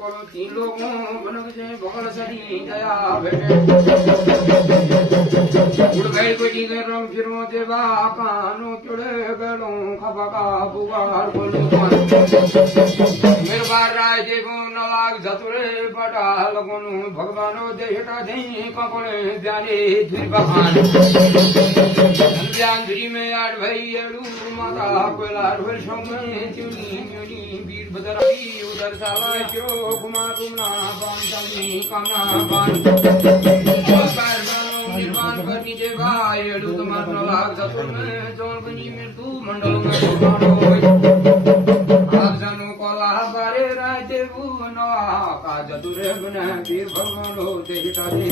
करो तीन लोगों बनक से बगल सरी दया भेटे उड़ गई कोटी के रंग फिरो देवा कानो चुड़े गलों खबका बुगार बोलो मेरे बार राय देवो नलाग जतुरे बड़ा लगनु भगवानो देहटा दे कपड़े जाने धुर बहान ज्ञान धुरी में आठ भाई अड़ू माता कोलार भर समय चुनी चुनी वीर बदराई उधर साला क्यों कुमार रुमना बान जानी कामना बान निर्माण करनी देवा अड़ू तुम्हार नलाग जतुर में जोर बनी मृत्यु मंडल में आप जनो कोला बारे राय देवू नवा का जतुरे बना वीर भगवानो देहटा दे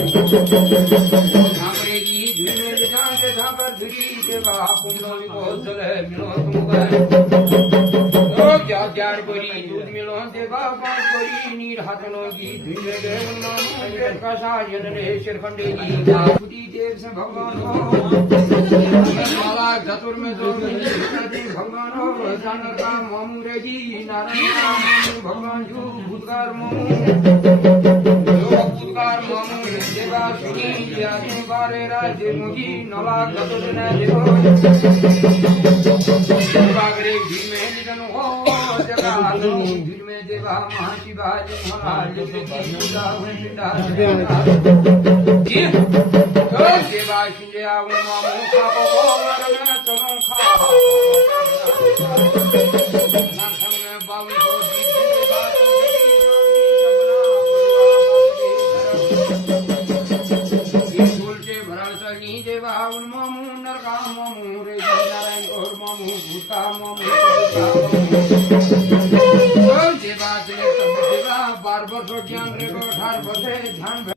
अंग्रेजी धीमे जाके झापर धुरी देवा कुंडली को चले मिलो तुम ओ क्या जाड़ कोरी दूध मिलो देवा पांच कोरी नीर हाथनो की धीमे देव नाम का सायन रे शिरखंडे की फुटी देव से भगवान हो माला जतुर में जो भगवान हो जानर का मामू रे जी नारायण भगवान जो भूतकार भूतकार मामू देवा सुनी आगे बारे राज्य मुगी नला जतुर ने देखो बागरे घी में निधन हो जगा घी में देवा महाशिवा जी महाराज जी पूजा हुए पिंडा देवा शिंजया मामू का को वरना चलो खा नाथम ने बाबू को देवा उन मामू नरका मामू रे नारायण और मामू भूता मामू देवा देवा बार बार ज्ञान रे 18 वर्षे ध्यान